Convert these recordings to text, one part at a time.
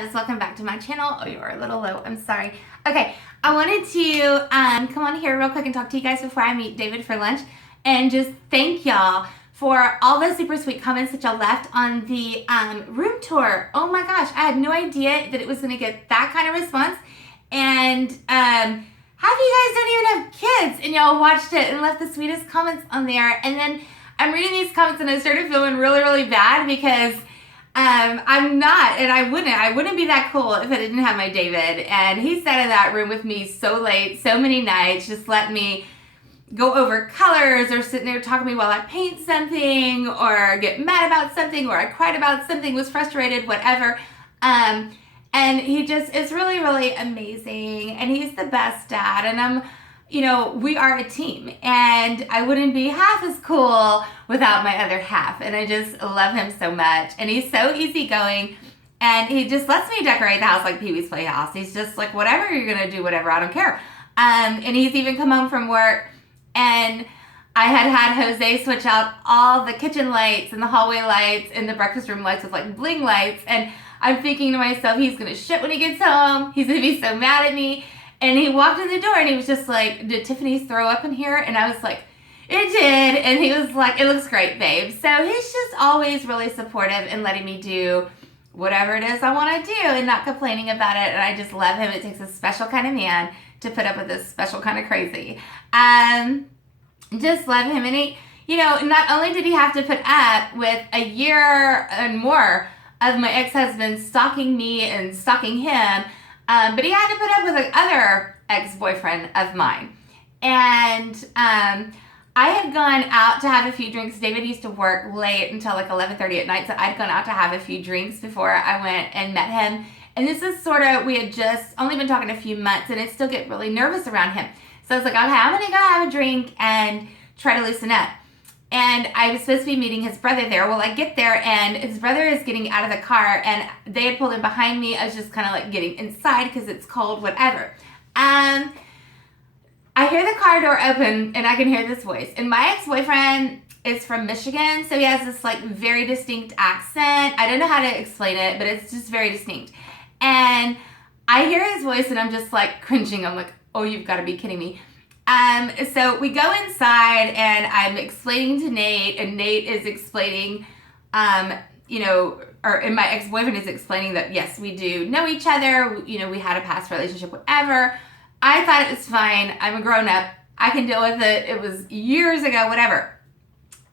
loves, welcome back to my channel. Oh, you're a little low, I'm sorry. Okay, I wanted to come on here real quick and talk to you guys before I meet David for lunch and just thank y'all for all the super sweet comments that y'all left on the room tour. Oh my gosh, I had no idea that it was gonna get that kind of response. And half of you guys don't even have kids and y'all watched it and left the sweetest comments on there. And then I'm reading these comments and I started feeling really, really bad because I'm not, and I wouldn't be that cool if I didn't have my David. And he sat in that room with me so late, so many nights, just let me go over colors or sitting there talking to me while I paint something or get mad about something or I cried about something, was frustrated, whatever. And he just is really, really amazing. And he's the best dad. And we are a team and I wouldn't be half as cool without my other half. And I just love him so much. And he's so easygoing and he just lets me decorate the house like Pee-wee's Playhouse. He's just like, whatever you're going to do, whatever, I don't care. And he's even come home from work and I had Jose switch out all the kitchen lights and the hallway lights and the breakfast room lights with like bling lights. And I'm thinking to myself, he's going to shit when he gets home. He's going to be so mad at me. And he walked in the door and he was just like, did Tiffany throw up in here? And I was like, it did. And he was like, it looks great, babe. So he's just always really supportive and letting me do whatever it is I want to do and not complaining about it. And I just love him. It takes a special kind of man to put up with this special kind of crazy. Just love him. And he, not only did he have to put up with a year and more of my ex-husband stalking me and stalking him, but he had to put up with another ex-boyfriend of mine. And I had gone out to have a few drinks. David used to work late until like 11:30 at night, so I'd gone out to have a few drinks before I went and met him. And this is we had just only been talking a few months, and I still get really nervous around him. So I was like, okay, I'm going to go have a drink and try to loosen up. And I was supposed to be meeting his brother there. Well, I get there and his brother is getting out of the car and they had pulled in behind me. I was just kind of like getting inside because it's cold, whatever. I hear the car door open and I can hear this voice. And my ex-boyfriend is from Michigan, so he has this like very distinct accent. I don't know how to explain it, but it's just very distinct. And I hear his voice and I'm just like cringing. I'm like, oh, you've got to be kidding me. So we go inside and I'm explaining to Nate and Nate is explaining, and my ex-boyfriend is explaining that yes, we do know each other. We had a past relationship, whatever. I thought it was fine. I'm a grown up. I can deal with it. It was years ago, whatever.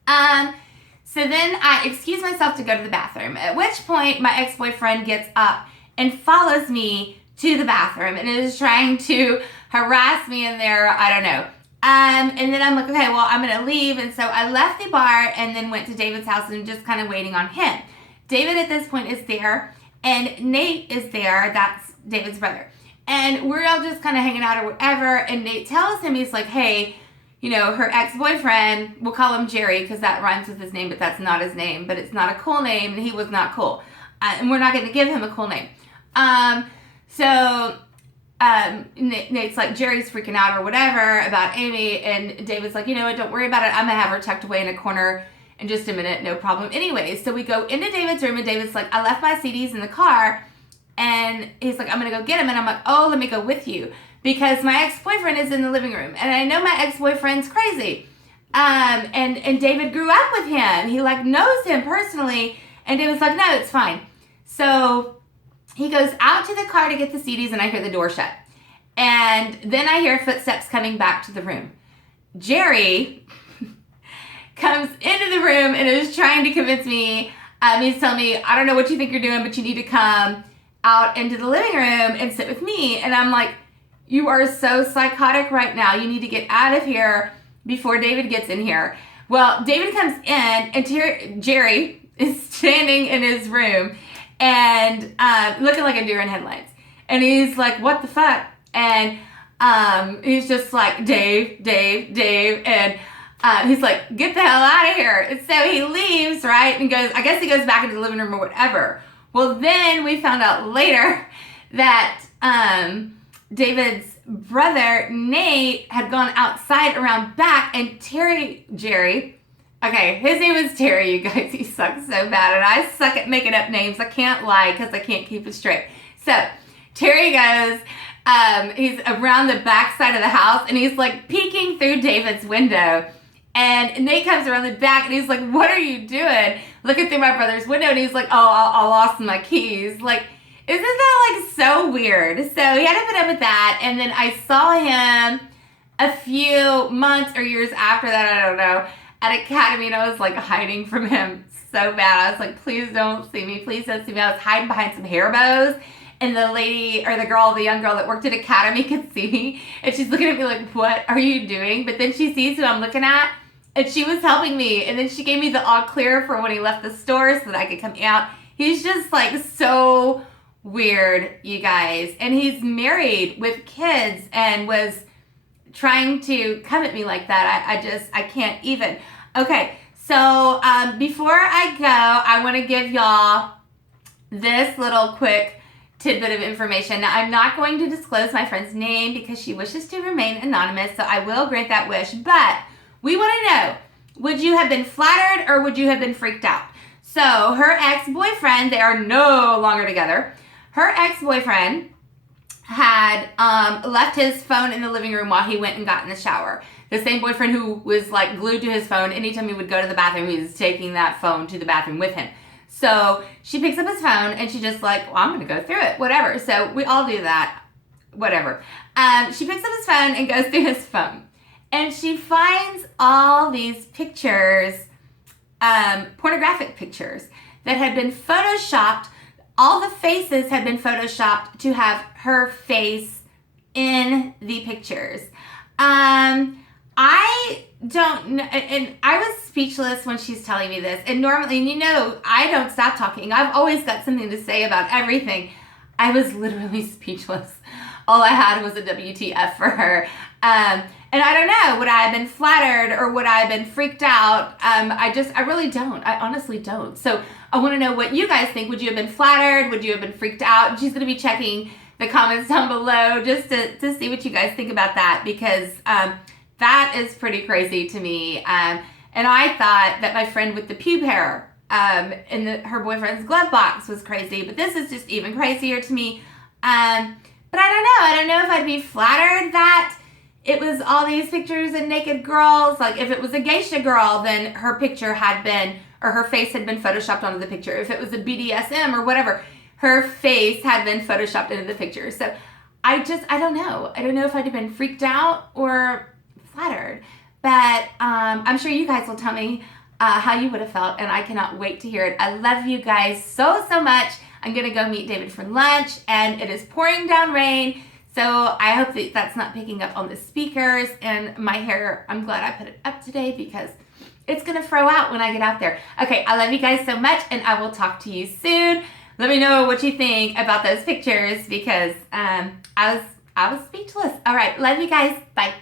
So then I excuse myself to go to the bathroom, at which point my ex-boyfriend gets up and follows me to the bathroom and is trying to harass me in there. I don't know. And then I'm like, okay, well, I'm going to leave. And so I left the bar and then went to David's house and just kind of waiting on him. David at this point is there and Nate is there. That's David's brother. And we're all just kind of hanging out or whatever. And Nate tells him, he's like, hey, her ex-boyfriend, we'll call him Jerry because that rhymes with his name, but that's not his name. But it's not a cool name and he was not cool. And we're not going to give him a cool name. Nate's like, Jerry's freaking out or whatever about Amy. And David's like, don't worry about it. I'm going to have her tucked away in a corner in just a minute. No problem. Anyways, so we go into David's room and David's like, I left my CDs in the car. And he's like, I'm going to go get them. And I'm like, oh, let me go with you. Because my ex-boyfriend is in the living room. And I know my ex-boyfriend's crazy. And David grew up with him. He like knows him personally. And David's like, no, it's fine. So he goes out to the car to get the CDs and I hear the door shut. And then I hear footsteps coming back to the room. Jerry comes into the room and is trying to convince me. He's telling me, I don't know what you think you're doing, but you need to come out into the living room and sit with me. And I'm like, you are so psychotic right now. You need to get out of here before David gets in here. Well, David comes in and Jerry is standing in his room and looking like a deer in headlights. And he's like, what the fuck? And he's just like, Dave. And he's like, get the hell out of here. And so he leaves, right? And goes, I guess he goes back into the living room or whatever. Well, then we found out later that David's brother, Nate, had gone outside around back and Jerry Okay, his name is Terry, you guys. He sucks so bad, and I suck at making up names. I can't lie because I can't keep it straight. So, Terry goes, he's around the back side of the house, and he's like peeking through David's window. And Nate comes around the back, and he's like, "What are you doing? Looking through my brother's window." And he's like, "Oh, I lost my keys." Like, isn't that like so weird? So he had to put up with that, and then I saw him a few months or years after that, I don't know, at Academy, and I was like hiding from him so bad. I was like, please don't see me. Please don't see me. I was hiding behind some hair bows, and the lady or the young girl that worked at Academy could see me, and she's looking at me like, what are you doing? But then she sees who I'm looking at, and she was helping me, and then she gave me the all clear for when he left the store so that I could come out. He's just like so weird, you guys. And he's married with kids and was trying to come at me like that. I can't even. Okay, so before I go, I want to give y'all this little quick tidbit of information. Now, I'm not going to disclose my friend's name because she wishes to remain anonymous, so I will grant that wish. But we want to know, would you have been flattered or would you have been freaked out? So her ex-boyfriend, they are no longer together. Her ex-boyfriend had left his phone in the living room while he went and got in the shower. The same boyfriend who was like glued to his phone. Anytime he would go to the bathroom, he was taking that phone to the bathroom with him. So she picks up his phone and she just like, well, I'm going to go through it, whatever. So we all do that, whatever. She picks up his phone and goes through his phone. And she finds all these pictures, pornographic pictures that had been photoshopped. All the faces had been photoshopped to have her face in the pictures. I don't know, and I was speechless when she's telling me this. And normally, and you know, I don't stop talking. I've always got something to say about everything. I was literally speechless. All I had was a WTF for her. And I don't know, would I have been flattered or would I have been freaked out? I really don't. I honestly don't. So I want to know what you guys think. Would you have been flattered? Would you have been freaked out? And she's going to be checking the comments down below just to see what you guys think about that, because that is pretty crazy to me. And I thought that my friend with the pube hair in her boyfriend's glove box was crazy, but this is just even crazier to me. But I don't know. I don't know if I'd be flattered that it was all these pictures of naked girls. Like if it was a Geisha girl, then her picture had been, or her face had been photoshopped onto the picture. If it was a BDSM or whatever, her face had been photoshopped into the picture. So I don't know. I don't know if I'd have been freaked out or flattered. But I'm sure you guys will tell me how you would have felt, and I cannot wait to hear it. I love you guys so, so much. I'm going to go meet David for lunch, and it is pouring down rain. So I hope that that's not picking up on the speakers. And my hair, I'm glad I put it up today because it's going to throw out when I get out there. Okay, I love you guys so much, and I will talk to you soon. Let me know what you think about those pictures because I was speechless. All right, love you guys. Bye.